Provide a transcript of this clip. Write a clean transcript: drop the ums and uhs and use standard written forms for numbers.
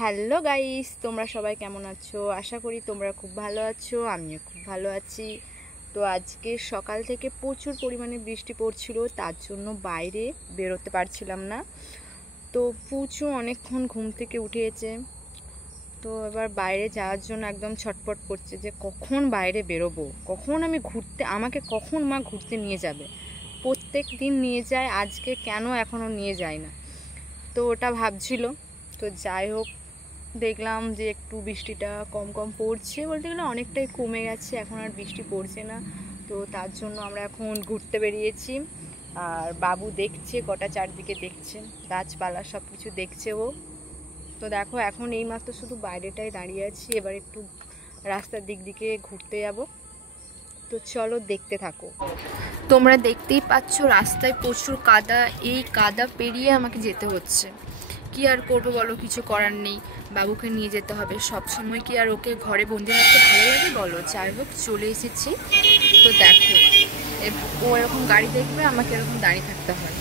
Hello guys, তোমরা সবাই কেমন আছো? আশা করি তোমরা খুব ভালো আছো, আমিও খুব ভালো আছি। তো আজকে সকাল থেকে প্রচুর পরিমাণে বৃষ্টি পড়ছিল, তার জন্য বাইরে বেরোতে পারছিলাম না। তো পুচু অনেকক্ষণ ঘুম থেকে উঠেছে, তো এবার বাইরে যাওয়ার জন্য একদম ছটফট করছে যে কখন বাইরে বেরোবো, কখন আমি ঘুরতে, আমাকে কখন মা ঘুরতে নিয়ে যাবে। প্রত্যেক দিন নিয়ে যায়, আজকে কেন এখনও নিয়ে যায় না। তো ওটা ভাবছিল। তো যাই হোক, দেখলাম যে একটু বৃষ্টিটা কম কম পড়ছে, বলতে গেলে অনেকটাই কমে গেছে, এখন আর বৃষ্টি পড়ছে না। তো তার জন্য আমরা এখন ঘুরতে বেরিয়েছি। আর বাবু দেখছে, গোটা চারদিকে দেখছে, গাছপালা সব কিছু দেখছে ও। তো দেখো, এখন এইমাত্র শুধু বাইরেটায় দাঁড়িয়ে আছি, এবার একটু রাস্তার দিকে ঘুরতে যাব। তো চলো, দেখতে থাকো। তোমরা দেখতেই পাচ্ছ রাস্তায় প্রচুর কাদা, এই কাদা পেরিয়ে আমাকে যেতে হচ্ছে। কি আর করবো বলো, কিছু করার নেই, বাবুকে নিয়ে যেতে হবে। সব সময় কি আর ওকে ঘরে বন্দি রাখতে ভালো লাগে বলো? যাই হোক, চলে এসেছি। তো দেখো, ও এরকম গাড়ি দেখবে, আমাকে এরকম দাঁড়িয়ে থাকতে হয়।